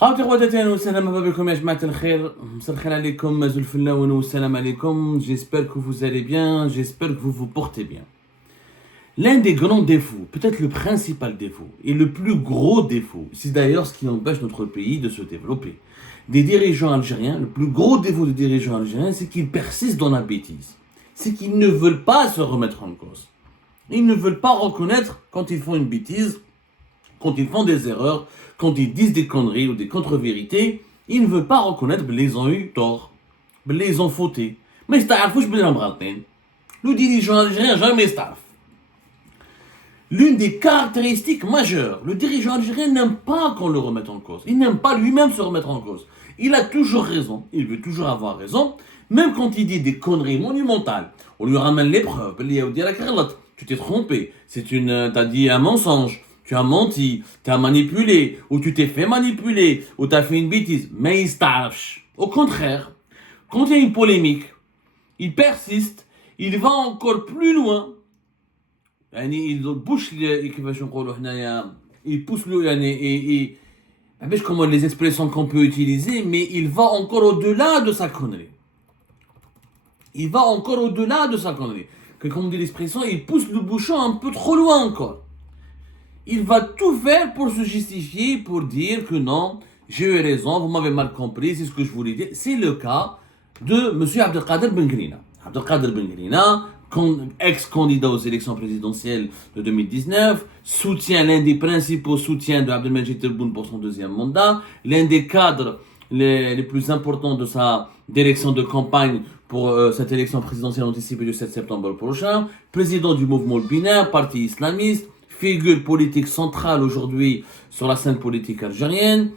خاوتي خواتاتي اهلا وسهلا مرحبا بكم يا جماعة الخير مساء الخير عليكم مازال الفلاون والسلام عليكم. J'espère que vous allez bien, j'espère que vous vous portez bien. L'un des grands défauts, peut-être le principal défaut, et le plus gros défaut, c'est d'ailleurs ce qui empêche notre pays de se développer. Des dirigeants algériens, le plus gros défaut des dirigeants algériens, c'est qu'ils persistent dans la bêtise. C'est qu'ils ne veulent pas se remettre en cause. Ils ne veulent pas reconnaître quand ils font une bêtise, quand ils font des erreurs, quand ils disent des conneries ou des contre-vérités, ils ne veulent pas reconnaître qu'ils ont eu tort, qu'ils ont fauté. Mais le dirigeant algérien jamais staff. L'une des caractéristiques majeures, le dirigeant algérien n'aime pas qu'on le remette en cause. Il n'aime pas lui-même se remettre en cause. Il a toujours raison, il veut toujours avoir raison, même quand il dit des conneries monumentales. On lui ramène les preuves, tu t'es trompé, t'as dit un mensonge, tu as menti, tu as manipulé, ou tu t'es fait manipuler, ou tu as fait une bêtise. Mais il s'tâche. Au contraire, quand il y a une polémique, il persiste, il va encore plus loin. Il pousse comment les expressions qu'on peut utiliser, mais il va encore au-delà de sa connerie. Il va encore au-delà de sa connerie. Que comme dit l'expression, il pousse le bouchon un peu trop loin encore. Il va tout faire pour se justifier, pour dire que non, j'ai eu raison, vous m'avez mal compris, c'est ce que je voulais dire. C'est le cas de M. Abdelkader Bengrina. Abdelkader Bengrina, ex-candidat aux élections présidentielles de 2019, soutient l'un des principaux soutiens de Abdelmajid Tebboune pour son deuxième mandat, l'un des cadres les plus importants de sa direction de campagne pour cette élection présidentielle anticipée du 7 septembre prochain, président du mouvement binaire, parti islamiste, figure politique centrale aujourd'hui sur la scène politique algérienne,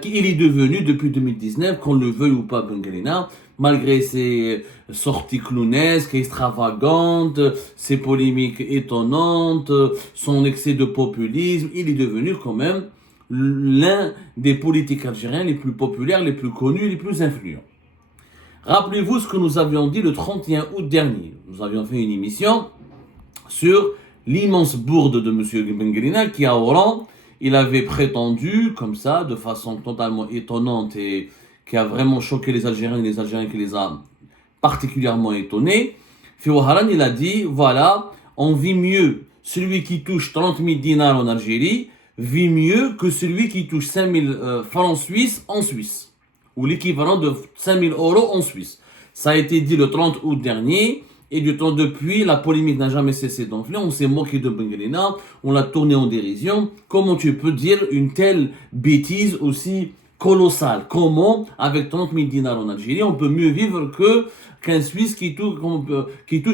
qu'il est devenu depuis 2019, qu'on le veuille ou pas, Bengrina, malgré ses sorties clownesques, extravagantes, ses polémiques étonnantes, son excès de populisme, il est devenu quand même l'un des politiques algériens les plus populaires, les plus connus, les plus influents. Rappelez-vous ce que nous avions dit le 31 août dernier. Nous avions fait une émission sur l'immense bourde de M. Bengrina qui, à Oran, il avait prétendu, comme ça, de façon totalement étonnante et qui a vraiment choqué les Algériens et les Algériens qui les a particulièrement étonnés. Fouharan, il a dit, voilà, on vit mieux. Celui qui touche 30 000 dinars en Algérie vit mieux que celui qui touche 5 000 francs suisses en Suisse. Ou l'équivalent de 5 000 euros en Suisse. Ça a été dit le 30 août dernier. Et du temps depuis, la polémique n'a jamais cessé d'enfler. On s'est moqué de Bengrina, on l'a tourné en dérision. Comment tu peux dire une telle bêtise aussi colossale? Comment, avec 30 000 dinars en Algérie, on peut mieux vivre qu'un Suisse qui touche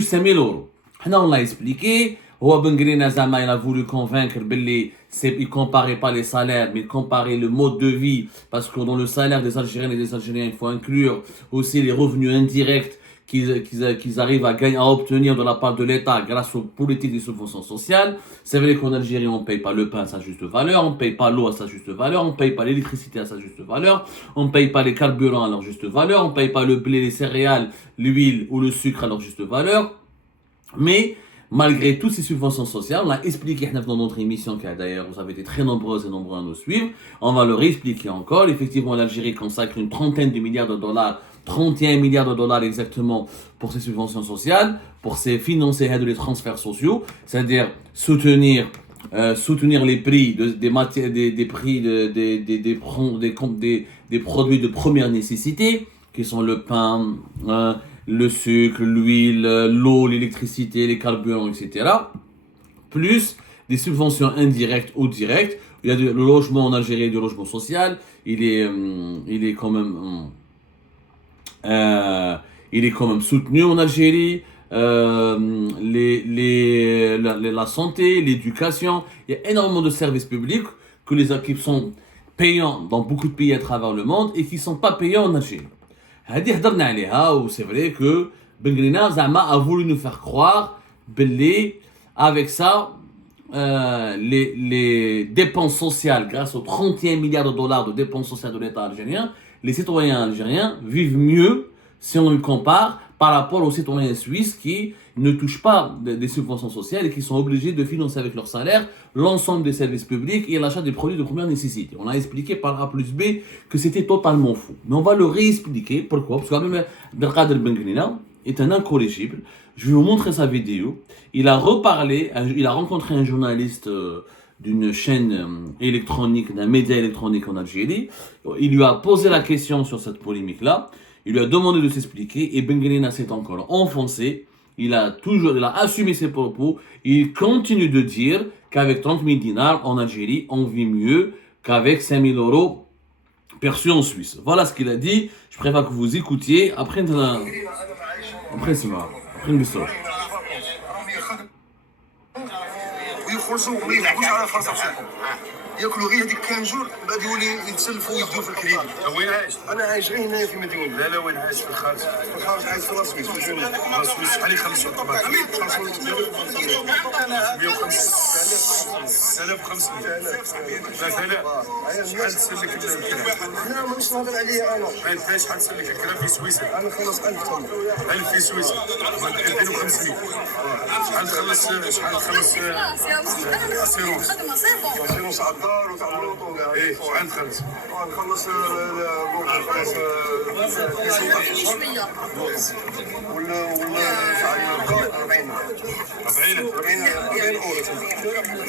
5 000 euros? Là, on l'a expliqué. Bengrina Zama, il a voulu convaincre il ne comparait pas les salaires, mais il comparait le mode de vie. Parce que dans le salaire des Algériens et des Algériens, il faut inclure aussi les revenus indirects qu'ils arrivent à obtenir de la part de l'État grâce aux politiques des subventions sociales. C'est vrai qu'en Algérie, on ne paye pas le pain à sa juste valeur, on ne paye pas l'eau à sa juste valeur, on ne paye pas l'électricité à sa juste valeur, on ne paye pas les carburants à leur juste valeur, on ne paye pas le blé, les céréales, l'huile ou le sucre à leur juste valeur. Mais malgré toutes ces subventions sociales, on l'a expliqué dans notre émission, qui d'ailleurs vous avez été très nombreuses et nombreux à nous suivre, on va le réexpliquer encore. Effectivement, l'Algérie consacre une trentaine de milliards de dollars, 31 milliards de dollars exactement pour ces subventions sociales, pour financer les transferts sociaux, c'est-à-dire soutenir les prix des produits de première nécessité, qui sont le pain, le sucre, l'huile, l'eau, l'électricité, les carburants, etc. Plus des subventions indirectes ou directes. Il y a le logement en Algérie, du logement social. Il est quand même soutenu en Algérie. La santé, l'éducation. Il y a énormément de services publics qui sont payants dans beaucoup de pays à travers le monde et qui ne sont pas payants en Algérie. C'est vrai que Bengrina Zama a voulu nous faire croire avec ça les dépenses sociales, grâce aux 31 milliards de dollars de dépenses sociales de l'État algérien, les citoyens algériens vivent mieux si on le compare par rapport aux citoyens suisses qui ne touchent pas des subventions sociales et qui sont obligés de financer avec leur salaire l'ensemble des services publics et l'achat des produits de première nécessité. On a expliqué par A plus B que c'était totalement faux. Mais on va le réexpliquer. Pourquoi? Parce que quand même, Abdelkader Bengrina est un incorrigible. Je vais vous montrer sa vidéo. Il a reparlé, il a rencontré un journaliste d'une chaîne électronique, d'un média électronique en Algérie. Il lui a posé la question sur cette polémique-là. Il lui a demandé de s'expliquer et Bengrina s'est encore enfoncé. Il a assumé ses propos. Il continue de dire qu'avec 30 000 dinars en Algérie, on vit mieux qu'avec 5 000 euros perçus en Suisse. Voilà ce qu'il a dit. Je préfère que vous écoutiez. Après c'est marrant. Après le message. ويخلصوا وما يلعبوش على فرنسا بصح ياكلوا غير هذيك كام جور بعد يولي يتسلفوا ويدوا في الكريدي. وين عايش؟ انا عايش غير هنايا في مدينه. لا وين عايش في الخارج؟ في الخارج عايش في لاسويس في الجنوب. لاسويس شحال يخلصوا الطباخ؟ 3000 شحال تسلك الكلام؟ لا مانيش نهضر عليها انا. شحال تسلك الكلام في سويسرا؟ انا خلص 1000 تم. 1000 في سويسرا 2500 شحال تخلص اسيرونس؟ اسيرونس على الدار وتاع الوطو وكاع. ايه شحال تخلص؟ نخلص ولا تاع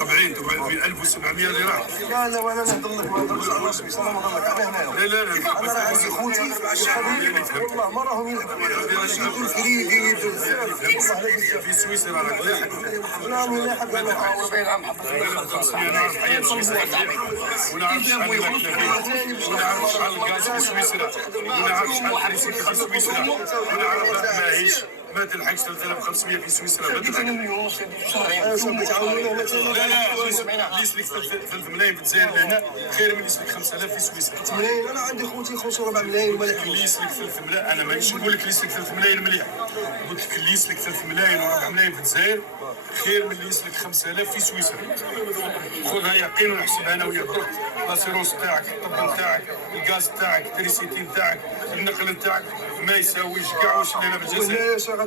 40 40 في 1700 درهم. لا وانا نهضر لك ما نهضرش على راسي انا نهضر لك على هنا. لا انا راه عندي خوتي والله ما راهم يلعبوا كريدي في سويسرا راك لاحق. لا ملاحق انا 40 عام نعرف حياة سويسرا ونعرف شحال ونعرف شحال الغاز في سويسرا ونعرف شحال الكريسيت في سويسرا ونعرف معيش ما تلحقش 3500 في سويسرا. لا اللي يسلك 3 ملايين في الجزائر لهنا خير من اللي يسلك 5000 في سويسرا. ملايين انا عندي خوتي يخلصوا 4 ملايين وما لحقوش. اللي يسلك 3 ملايين انا مانيش نقول لك اللي يسلك 3 ملايين مليح، قلت لك اللي يسلك 3 ملايين و4 ملايين في الجزائر خير من اللي يسلك 5000 في سويسرا. خذها يقين ونحسبها انا وياك درك لاسيرونس تاعك، الطب تاعك، الغاز تاعك، التريسيتي تاعك، النقل تاعك ما يساويش كاع واش لنا بالجزائر.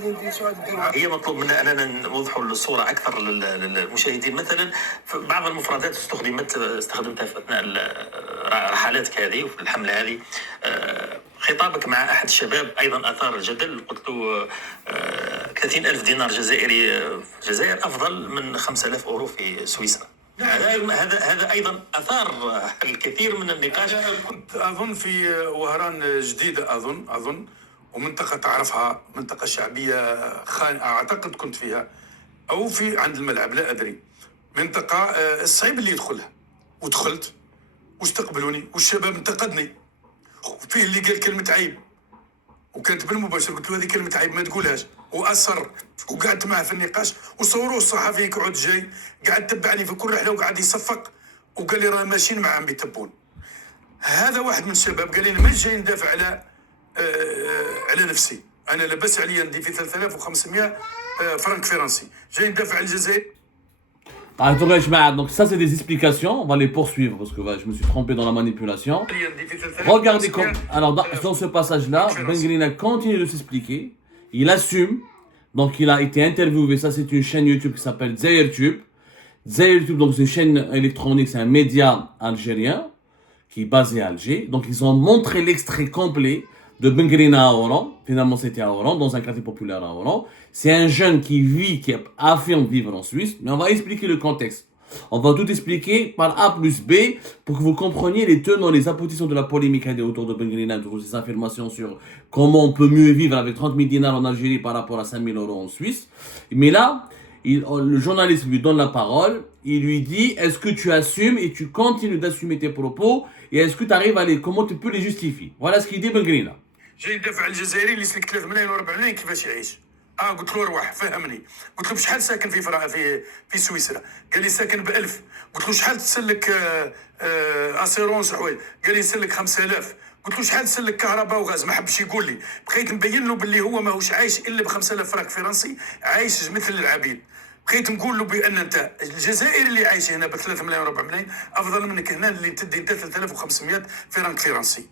هي مطلوب منا اننا نوضحوا الصوره اكثر للمشاهدين. مثلا بعض المفردات استخدمتها في اثناء رحلاتك هذه وفي الحمله هذه. خطابك مع احد الشباب ايضا اثار الجدل، قلت له 30,000 دينار جزائري في الجزائر افضل من 5000 اورو في سويسرا. هذا ايضا اثار الكثير من النقاش. كنت اظن في وهران جديده اظن ومنطقه تعرفها، منطقه شعبيه اعتقد كنت فيها او في عند الملعب لا ادري. منطقه صعيب اللي يدخلها ودخلت واستقبلوني والشباب انتقدني وفيه اللي قال كلمه عيب وكانت بالمباشر قلت له هذه كلمه عيب ما تقولهاش، واصر وقعدت معه في النقاش وصوروه الصحفي قعد جاي قاعد تبعني في كل رحله وقاعد يصفق وقال لي راه ماشيين معاهم يتبون. هذا واحد من الشباب قال لي انا ماشي جاي ندافع على نفسي، انا لاباس عليا ندي في 3500 فرنك فرنسي، جاي ندافع على الجزائر. Donc ça c'est des explications, on va les poursuivre parce que je me suis trompé dans la manipulation. Regardez comme... Alors dans ce passage-là, Bengrina continue de s'expliquer, il assume, donc il a été interviewé, ça c'est une chaîne YouTube qui s'appelle Zayrtube. Zayrtube, donc c'est une chaîne électronique, c'est un média algérien qui est basé à Alger. Donc ils ont montré l'extrait complet de Bengrina à Oran, finalement c'était à Oran, dans un quartier populaire à Oran. C'est un jeune qui affirme vivre en Suisse, mais on va expliquer le contexte. On va tout expliquer par A plus B pour que vous compreniez les tenants, les aboutissants de la polémique autour de Bengrina, autour de ses affirmations sur comment on peut mieux vivre avec 30 000 dinars en Algérie par rapport à 5 000 euros en Suisse. Mais là, le journaliste lui donne la parole, il lui dit est-ce que tu assumes et tu continues d'assumer tes propos et est-ce que tu arrives à comment tu peux les justifier. Voilà ce qu'il dit Bengrina. جاي ندافع على الجزائري اللي يسلك 3 ملايين و4 ملايين كيفاش يعيش. قلت له روح فهمني، قلت له بشحال ساكن في سويسرا؟ قال لي ساكن ب1000. قلت له شحال تسلك اسيرونس حوايج؟ قال لي يسلك 5000. قلت له شحال تسلك كهرباء وغاز؟ ما حبش يقول لي، بقيت نبين له باللي هو ماهوش عايش الا ب 5000 فرنك فرنسي، عايش مثل العبيد. بغيت نقول له بان انت الجزائر اللي عايش هنا ب 3 ملايين 4 ملايين افضل منك هنا اللي تدي انت 3500 فرنك فرنسي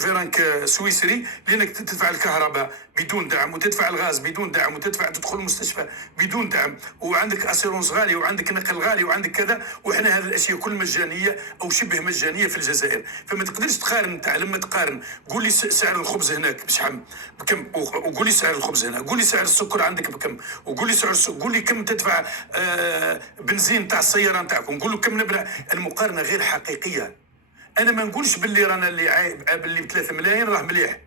فرنك سويسري، لانك تدفع الكهرباء بدون دعم، وتدفع الغاز بدون دعم، وتدفع تدخل المستشفى بدون دعم، وعندك اسيرونس غالي، وعندك نقل غالي، وعندك كذا. وحنا هذه الاشياء كل مجانيه او شبه مجانيه في الجزائر. فما تقدرش تقارن. انت لما تقارن قول لي سعر الخبز هناك بشحال بكم، وقول لي سعر الخبز هنا، قول لي سعر السكر عندك بكم، وقول لي قول لي كم تدفع بنزين تاع السياره نتاعكم، نقول له كم نبلع. المقارنه غير حقيقيه. انا ما نقولش باللي رانا باللي ب 3 ملايين راه مليح.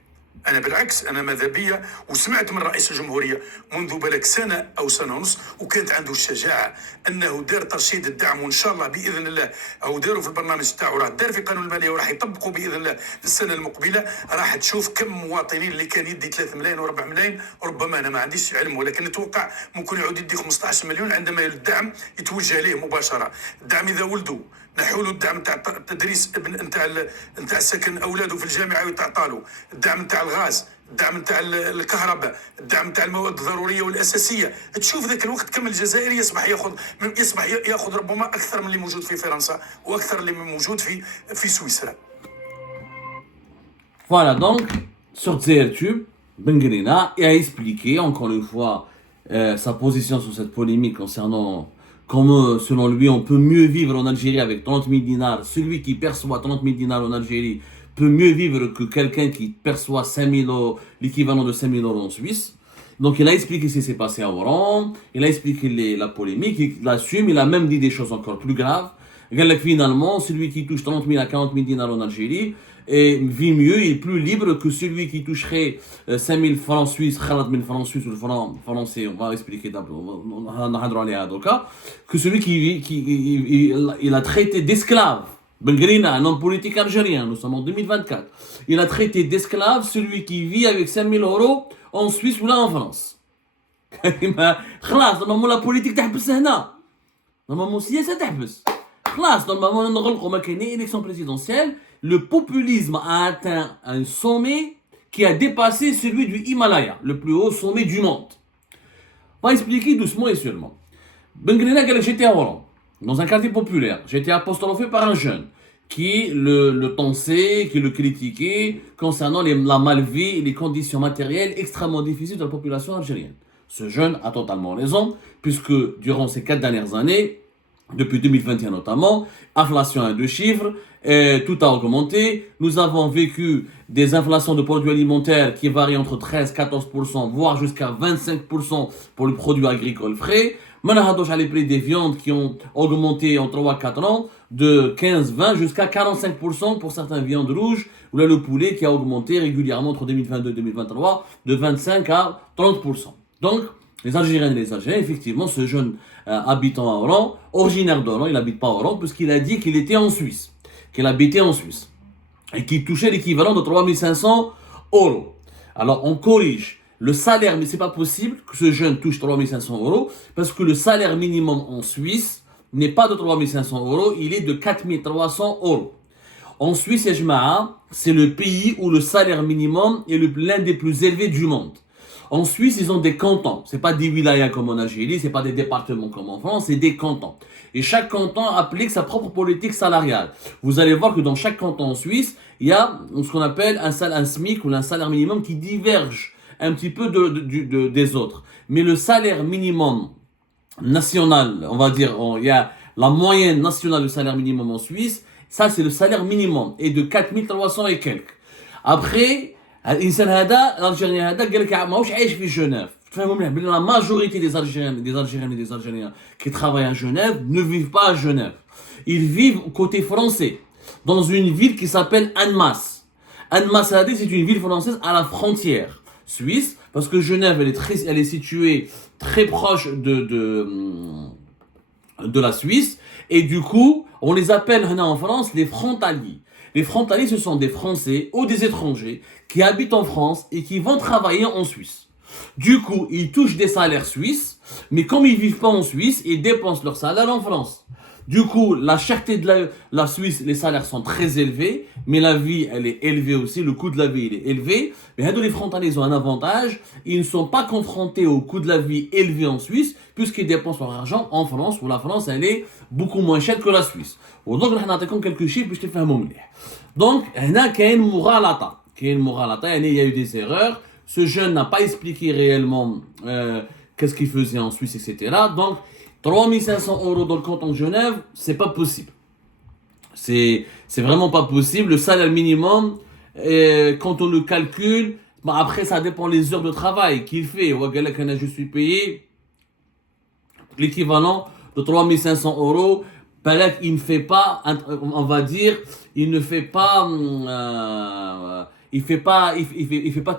انا بالعكس، انا ماذا بيا وسمعت من رئيس الجمهوريه منذ بلك سنه او سنه ونص، وكانت عنده الشجاعه انه دار ترشيد الدعم، وان شاء الله باذن الله او داروا في البرنامج تاعو، راه دار في قانون الماليه وراح يطبقوا باذن الله في السنه المقبله. راح تشوف كم مواطنين اللي كان يدي 3 ملايين و4 ملايين. ربما انا ما عنديش علم، ولكن نتوقع ممكن يعود يدي 15 مليون عندما الدعم يتوجه ليه مباشره. الدعم اذا ولدوا نحولوا الدعم نتاع التدريس نتاع السكن اولاده في الجامعه ويتعطالوا، الدعم نتاع الغاز، الدعم نتاع الكهرباء، الدعم نتاع المواد الضروريه والاساسيه. تشوف ذاك الوقت كم الجزائري يصبح ياخذ ربما اكثر من اللي موجود في فرنسا، واكثر اللي موجود في سويسرا. Voilà, donc, sur TRTube, Bengrina a expliqué encore une fois sa position sur cette polémique concernant comment, selon lui, on peut mieux vivre en Algérie avec 30 000 dinars. Celui qui perçoit 30 000 dinars en Algérie peut mieux vivre que quelqu'un qui perçoit 5 000 euros, l'équivalent de 5 000 euros en Suisse. Donc il a expliqué ce qui s'est passé à Oran, il a expliqué la polémique, il l'assume, il a même dit des choses encore plus graves. Finalement, celui qui touche 30 000 à 40 000 dinars en Algérie vit mieux et plus libre que celui qui toucherait 5 000 francs suisses, 40 000 francs suisses ou le franc français, on va expliquer que celui il a traité d'esclave. Bengrina, un homme politique algérien, nous sommes en 2024. Il a traité d'esclave celui qui vit avec 5 000 euros en Suisse ou là en France. خلاص normalement la politique تحبس هنا. Normalement السياسة تحبس. خلاص normalement نغلقوا ما كاينين élection présidentielle. Le populisme a atteint un sommet qui a dépassé celui du Himalaya, le plus haut sommet du monde. On va expliquer doucement et sûrement. Bengrina, j'étais à Oran, dans un quartier populaire. J'étais apostrophé par un jeune qui le tensait, qui le critiquait concernant la malvie et les conditions matérielles extrêmement difficiles de la population algérienne. Ce jeune a totalement raison, puisque durant ces 4 dernières années, depuis 2021 notamment, inflation à 2 chiffres, tout a augmenté. Nous avons vécu des inflations de produits alimentaires qui varient entre 13-14%, voire jusqu'à 25% pour les produits agricoles frais. Maintenant, les prix des viandes qui ont augmenté en 3-4 ans de 15-20 jusqu'à 45% pour certaines viandes rouges, ou là le poulet qui a augmenté régulièrement entre 2022 et 2023 de 25 à 30%. Donc, les Algériens et les Algériens, effectivement, ce jeune habitant à Oran, originaire d'Oran, il n'habite pas à Oran, puisqu'il a dit qu'il était en Suisse, qu'il habitait en Suisse, et qu'il touchait l'équivalent de 3500 euros. Alors, on corrige. Le salaire, mais c'est pas possible que ce jeune touche 3500 euros, parce que le salaire minimum en Suisse n'est pas de 3500 euros, il est de 4300 euros. En Suisse, c'est le pays où le salaire minimum est l'un des plus élevés du monde. En Suisse, ils ont des cantons. C'est pas des wilayas comme en Algérie, c'est pas des départements comme en France, c'est des cantons. Et chaque canton applique sa propre politique salariale. Vous allez voir que dans chaque canton en Suisse, il y a ce qu'on appelle un SMIC ou un salaire minimum qui diverge un petit peu des autres. Mais le salaire minimum national, on va dire, il y a la moyenne nationale du salaire minimum en Suisse, ça c'est le salaire minimum, et de 4300 et quelques. Après, l'Algérien هذا قال لك ماهوش عايش في جنيف. تفهموا مليح بلي la majorité des Algériens et des Algériens qui travaillent à Genève ne vivent pas à Genève. Ils vivent côté français, dans une ville qui s'appelle Annemasse. Annemasse, c'est une ville française à la frontière suisse, parce que Genève, elle est située très proche de la Suisse, et du coup, on les appelle en France les frontaliers. Les frontaliers, ce sont des Français ou des étrangers qui habitent en France et qui vont travailler en Suisse. Du coup, ils touchent des salaires suisses, mais comme ils ne vivent pas en Suisse, ils dépensent leur salaire en France. Du coup, la cherté de la Suisse, les salaires sont très élevés, mais la vie, elle est élevée aussi, le coût de la vie, il est élevé. Mais les frontaliers, ils ont un avantage, ils ne sont pas confrontés au coût de la vie élevé en Suisse, puisqu'ils dépensent leur argent en France, où la France, elle est beaucoup moins chère que la Suisse. Donc, on va vous quelques chiffres, puis je te fais un moment. Donc, il y a une moralata. Il y a eu des erreurs. Ce jeune n'a pas expliqué réellement qu'est-ce qu'il faisait en Suisse, etc. Donc, 3500 € dans le canton de Genève, c'est pas possible. C'est vraiment pas possible. Le salaire minimum, quand on le calcule, après ça dépend les heures de travail qu'il fait. Je suis payé l'équivalent de 3500 €. Il ne fait pas, on va dire, il ne fait pas, il fait pas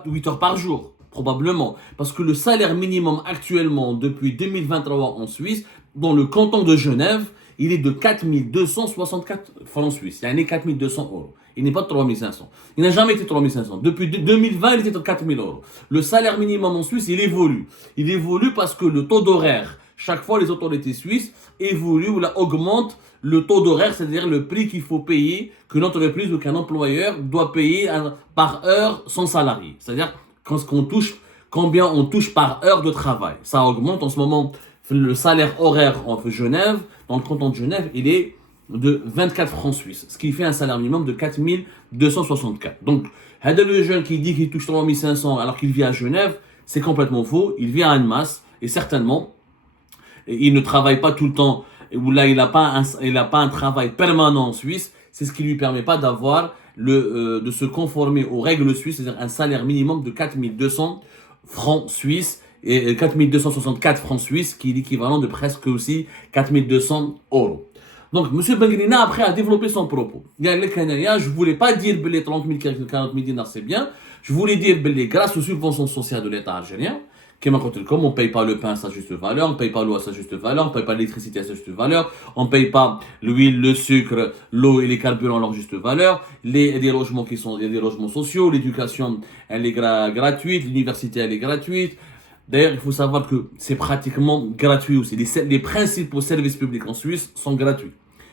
8 heures par jour. Probablement. Parce que le salaire minimum actuellement, depuis 2023 en Suisse, dans le canton de Genève, il est de 4264 francs suisses. Il y a 4200 €. Il n'est pas de 3500. Il n'a jamais été 3500. Depuis 2020, il était de 4000 €. Le salaire minimum en Suisse, il évolue. Il évolue parce que le taux d'horaire, chaque fois les autorités suisses évoluent ou augmentent le taux d'horaire, c'est-à-dire le prix qu'il faut payer, que l'entreprise ou qu'un employeur doit payer par heure son salarié. C'est-à-dire combien on touche par heure de travail. Ça augmente en ce moment. Le salaire horaire en Genève, dans le canton de Genève, il est de 24 francs suisses, ce qui fait un salaire minimum de 4264. Donc, le jeune qui dit qu'il touche 3500 alors qu'il vit à Genève, c'est complètement faux. Il vit à Annemasse et certainement, il ne travaille pas tout le temps, ou là il n'a pas un travail permanent en Suisse. C'est ce qui lui permet pas d'avoir de se conformer aux règles suisses, c'est-à-dire un salaire minimum de 4200 francs suisses et 4264 francs suisses, qui est l'équivalent de presque aussi 4200 €. Donc, M. Bengrina, après, a développé son propos. Il y a je ne voulais pas dire que les 30 000, 40 000 dinars, c'est bien. Je voulais dire que grâce aux subventions sociales de l'État algérien, on ne paye pas le pain à sa juste valeur, on ne paye pas l'eau à sa juste valeur, on ne paye pas l'électricité à sa juste valeur, on ne paye pas l'huile, le sucre, l'eau et les carburants à leur juste valeur, des logements il y a des logements sociaux, l'éducation, elle est gratuite, l'université, elle est gratuite. D'ailleurs, il faut savoir que c'est pratiquement gratuit aussi. Les principaux services publics en Suisse sont gratuits.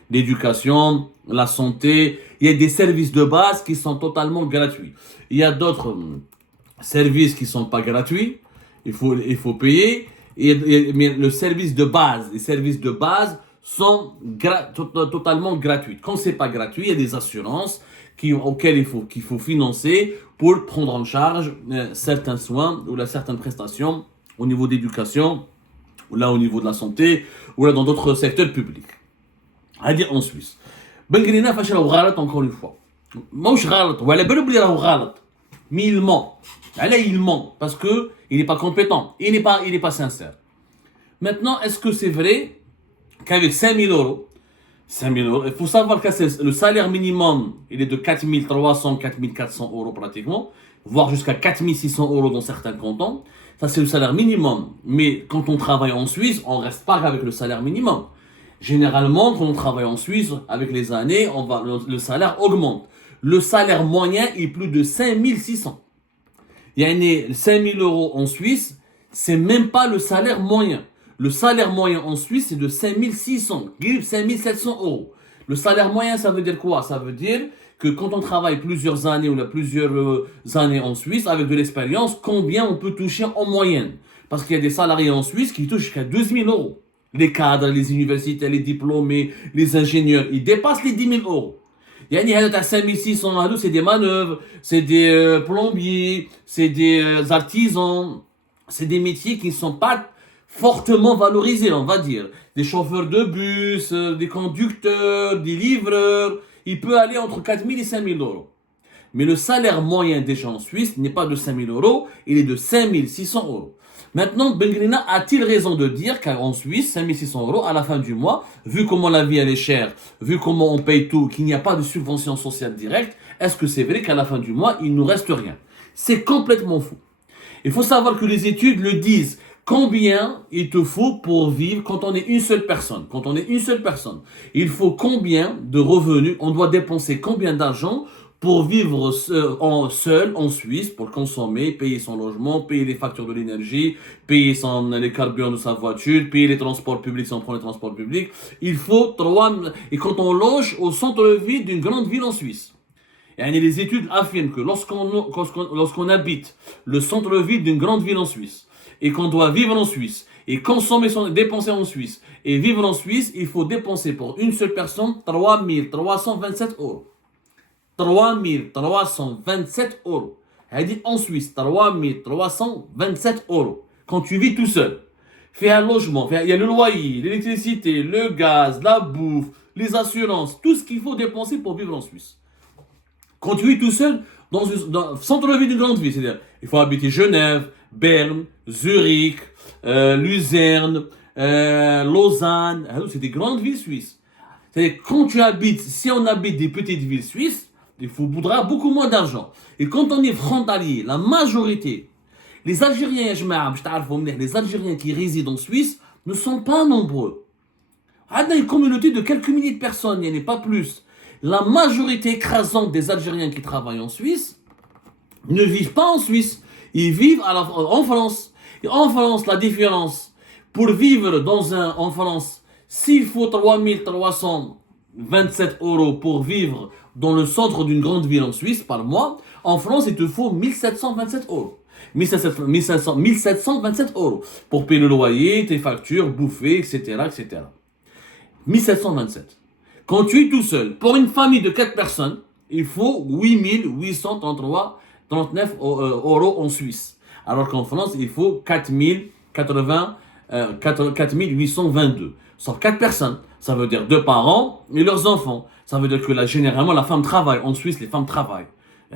L'éducation, la santé, il y a des services de base qui sont totalement gratuits. Il y a d'autres services qui ne sont pas gratuits. Il faut payer. Mais le service de base, les services de base sont totalement gratuits. Quand c'est pas gratuit, il y a des assurances auxquelles qu'il faut financer pour prendre en charge certains soins ou certaines prestations au niveau d'éducation, ou là au niveau de la santé, ou là dans d'autres secteurs publics. À dire en Suisse. Bengrina fâché la ghalat encore une fois. Moi je ghalat, ou elle est belle oublier la ghalat. Mais il ment. Il ment parce que il n'est pas compétent, il n'est pas sincère. Maintenant, est-ce que c'est vrai qu'avec 5000 €, il faut savoir que le salaire minimum, il est de 4300, 4400 € pratiquement, voire jusqu'à 4600 € dans certains cantons. Ça, c'est le salaire minimum. Mais quand on travaille en Suisse, on ne reste pas avec le salaire minimum. Généralement, quand on travaille en Suisse, avec les années, le salaire augmente. Le salaire moyen est plus de 5600. Il y a 5000 € en Suisse, c'est même pas le salaire moyen. Le salaire moyen en Suisse, c'est de 5600, 5700 €. Le salaire moyen, ça veut dire quoi? Ça veut dire que quand on travaille plusieurs années ou plusieurs années en Suisse, avec de l'expérience, combien on peut toucher en moyenne? Parce qu'il y a des salariés en Suisse qui touchent jusqu'à 2000 €. Les cadres, les universités, les diplômés, les ingénieurs, ils dépassent les 10 000 €. Il y a 5600 €, c'est des manœuvres, c'est des plombiers, c'est des artisans, c'est des métiers qui ne sont pas fortement valorisés, on va dire. Des chauffeurs de bus, des conducteurs, des livreurs, il peut aller entre 4000 et 5000 €. Mais le salaire moyen des gens en Suisse n'est pas de 5000 €, il est de 5600 €. Maintenant, Bengrina a-t-il raison de dire qu'en Suisse, 5600 € à la fin du mois, vu comment la vie elle est chère, vu comment on paye tout, qu'il n'y a pas de subvention sociale directe, est-ce que c'est vrai qu'à la fin du mois, il ne nous reste rien? C'est complètement faux. Il faut savoir que les études le disent. Combien il te faut pour vivre quand on est une seule personne? Quand on est une seule personne, il faut combien de revenus? On doit dépenser combien d'argent pour vivre seul en Suisse, pour consommer, payer son logement, payer les factures de l'énergie, payer les carburants de sa voiture, payer les transports publics si on prend les transports publics. Il faut 3... Et quand on loge au centre-ville d'une grande ville en Suisse, et les études affirment que lorsqu'on habite le centre-ville d'une grande ville en Suisse, et qu'on doit vivre en Suisse, et dépenser en Suisse, et vivre en Suisse, il faut dépenser pour une seule personne 3 327 euros. 3 327 euros. Elle dit en Suisse, 3 327 euros. Quand tu vis tout seul, fais un logement, il y a le loyer, l'électricité, le gaz, la bouffe, les assurances, tout ce qu'il faut dépenser pour vivre en Suisse. Quand tu vis tout seul dans le centre-ville d'une grande ville, c'est-à-dire il faut habiter Genève, Berne, Zurich, Luzerne, Lausanne, c'est des grandes villes suisses. C'est-à-dire quand si on habite des petites villes suisses, il faudra beaucoup moins d'argent. Et quand on est frontalier, la majorité, les Algériens, les Algériens qui résident en Suisse ne sont pas nombreux. Il y a une communauté de quelques milliers de personnes, il n'y en a pas plus. La majorité écrasante des Algériens qui travaillent en Suisse ne vivent pas en Suisse, ils vivent en France. Et en France, la différence, pour vivre en France, s'il faut 3 327 euros pour vivre dans le centre d'une grande ville en Suisse par mois, en France, il te faut 1727 euros. 1727 euros pour payer le loyer, tes factures, bouffer, etc., etc. 1727. Quand tu es tout seul, pour une famille de 4 personnes, il faut 8839 euros en Suisse. Alors qu'en France, il faut 4822. Sauf 4 personnes. Ça veut dire 2 parents et leurs enfants. Ça veut dire que généralement, la femme travaille. En Suisse, les femmes travaillent.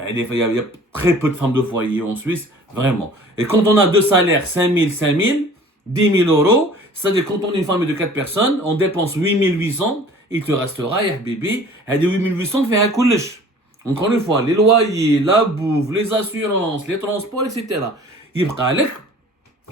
Il y a très peu de femmes de foyer en Suisse, vraiment. Et quand on a 2 salaires, 5 000, 10 000 euros, c'est-à-dire quand on est une famille de 4 personnes, on dépense 8 800, il te restera, bébé, et 8 800 fait un coulish. Encore une fois, les loyers, la bouffe, les assurances, les transports, etc. Il y a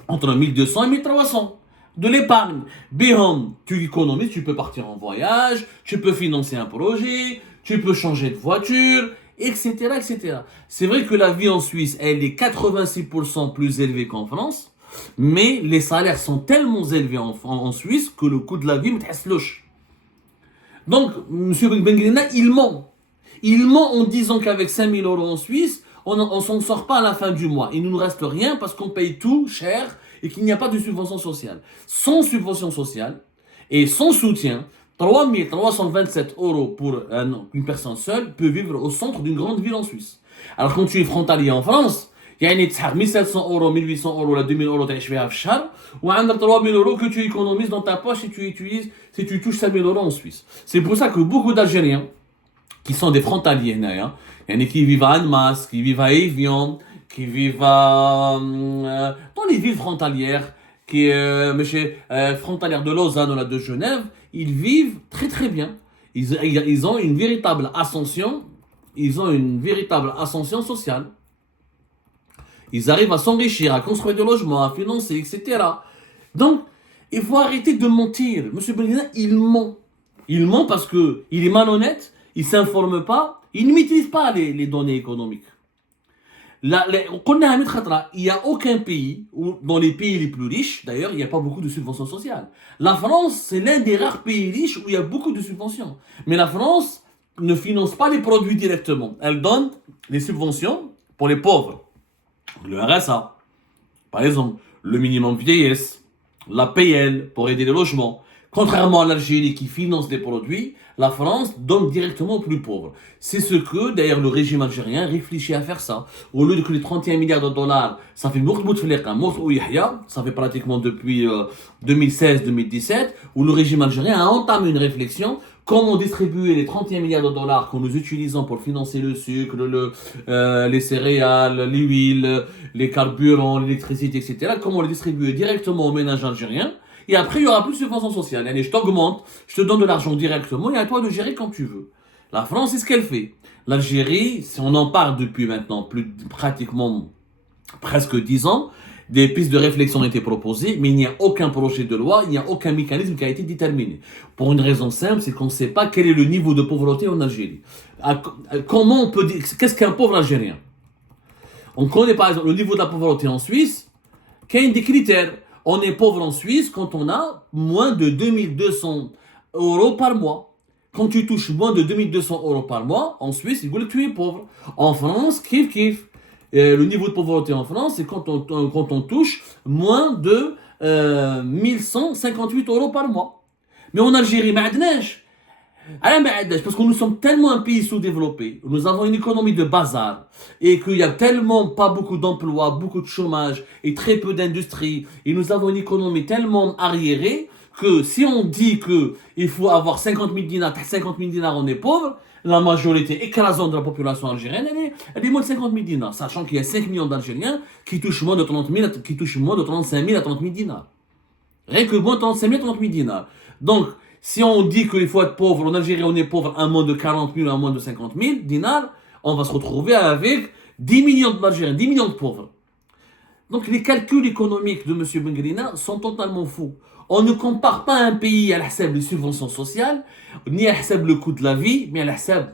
entre 1200 et 1300. De l'épargne. Bihom, tu économises, tu peux partir en voyage, tu peux financer un projet, tu peux changer de voiture, etc., etc. C'est vrai que la vie en Suisse, elle est 86% plus élevée qu'en France, mais les salaires sont tellement élevés en Suisse que le coût de la vie me louche. Donc, M. Benguelina, il ment. Il ment en disant qu'avec 5 000 euros en Suisse, on s'en sort pas à la fin du mois. Il ne nous reste rien parce qu'on paye tout cher et qu'il n'y a pas de subvention sociale. Sans subvention sociale et sans soutien, 3 327 euros pour une personne seule peut vivre au centre d'une grande ville en Suisse. Alors quand tu es frontalier en France, il y a 1700 euros, 1800 euros, 2000 euros تعيش فيها في الشهر, ou 3000 euros que tu économises dans ta poche si tu touches 5000 euros en Suisse. C'est pour ça que beaucoup d'Algériens qui sont des frontaliers, qui vivent à Annemasse, qui vivent à Évian, qui vivent dans les villes frontalières, frontalières de Lausanne ou de Genève, ils vivent très très bien. Ils ont une véritable ascension, sociale. Ils arrivent à s'enrichir, à construire des logements, à financer, etc. Donc, il faut arrêter de mentir. Monsieur Benguelina, il ment. Il ment parce qu'il est malhonnête, il ne s'informe pas, il ne maîtrise pas les données économiques. Il n'y a aucun pays, dans les pays les plus riches, d'ailleurs, il n'y a pas beaucoup de subventions sociales. La France, c'est l'un des rares pays riches où il y a beaucoup de subventions. Mais la France ne finance pas les produits directement. Elle donne les subventions pour les pauvres. Le RSA, par exemple, le minimum vieillesse, la PL pour aider les logements. Contrairement à l'Algérie qui finance des produits, la France donne directement aux plus pauvres. C'est ce que, d'ailleurs, le régime algérien réfléchit à faire ça. Au lieu que les 31 milliards de dollars, ça fait ça fait pratiquement depuis 2016-2017, où le régime algérien a entamé une réflexion comment distribuer les 31 milliards de dollars que nous utilisons pour financer le sucre, les céréales, l'huile, les carburants, l'électricité, etc. Comment les distribuer directement aux ménages algériens. Et après, il n'y aura plus de subvention sociale. Allez, je t'augmente, je te donne de l'argent directement et à toi de gérer quand tu veux. La France, c'est ce qu'elle fait. L'Algérie, si on en parle depuis maintenant pratiquement presque 10 ans, des pistes de réflexion ont été proposées, mais il n'y a aucun projet de loi, il n'y a aucun mécanisme qui a été déterminé. Pour une raison simple, c'est qu'on ne sait pas quel est le niveau de pauvreté en Algérie. Comment on peut dire, qu'est-ce qu'un pauvre Algérien? On connaît par exemple le niveau de la pauvreté en Suisse, qu'il y a des critères. On est pauvre en Suisse quand on a moins de 2200 euros par mois. Quand tu touches moins de 2200 euros par mois, en Suisse, ils disent que tu es pauvre. En France, kiff kiff. Le niveau de pauvreté en France, c'est quand on touche moins de 1158 euros par mois. Mais en Algérie, parce que nous sommes tellement un pays sous-développé, nous avons une économie de bazar, et qu'il y a tellement pas beaucoup d'emplois, beaucoup de chômage, et très peu d'industrie, et nous avons une économie tellement arriérée, que si on dit qu'il faut avoir 50 000 dinars, 50 000 dinars on est pauvre, la majorité écrasante de la population algérienne, elle est moins de 50 000 dinars, sachant qu'il y a 5 millions d'Algériens qui touchent moins de 35 000 à 30 000 dinars. Rien que moins de 35 000 à 30 000 dinars. Donc, si on dit qu'il faut être pauvre, en Algérie on est pauvre à moins de 40 000 à moins de 50 000 dinars, on va se retrouver avec 10 millions d'Algériens, 10 millions de pauvres. Donc les calculs économiques de M. Bengrina sont totalement faux. On ne compare pas un pays à l'hsab les subventions sociales, ni à l'hsab le coût de la vie, mais à l'hsab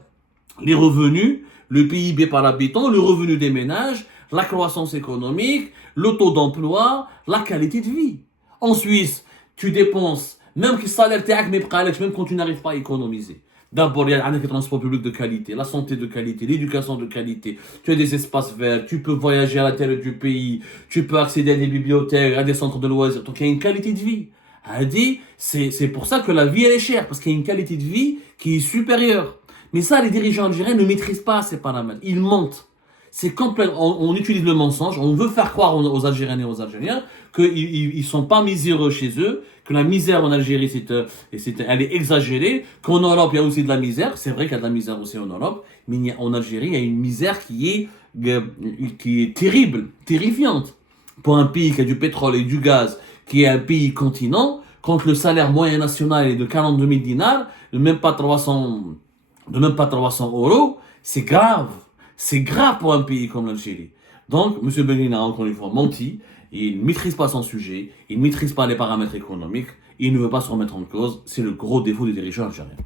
les revenus, le PIB par habitant, le revenu des ménages, la croissance économique, le taux d'emploi, la qualité de vie. En Suisse, tu dépenses, même que le salaire t'est même quand tu n'arrives pas à économiser. D'abord, il y a les transports publics de qualité, la santé de qualité, l'éducation de qualité. Tu as des espaces verts, tu peux voyager à l'intérieur du pays, tu peux accéder à des bibliothèques, à des centres de loisirs. Donc, il y a une qualité de vie. Elle dit, c'est pour ça que la vie, elle est chère, parce qu'il y a une qualité de vie qui est supérieure. Mais ça, les dirigeants algériens ne maîtrisent pas ces paramètres. Ils mentent. C'est complètement, on utilise le mensonge, on veut faire croire aux Algériens et aux Algériens qu'ils sont pas miséreux chez eux, que la misère en Algérie, elle est exagérée, qu'en Europe, il y a aussi de la misère. C'est vrai qu'il y a de la misère aussi en Europe, mais en Algérie, il y a une misère qui est terrible, terrifiante. Pour un pays qui a du pétrole et du gaz, qui est un pays continent, quand le salaire moyen national est de 42 000 dinars, de même pas 300 euros, c'est grave. C'est grave pour un pays comme l'Algérie. Donc, M. Bengrina a encore une fois menti. Il ne maîtrise pas son sujet, il ne maîtrise pas les paramètres économiques, il ne veut pas se remettre en cause. C'est le gros défaut des dirigeants algériens.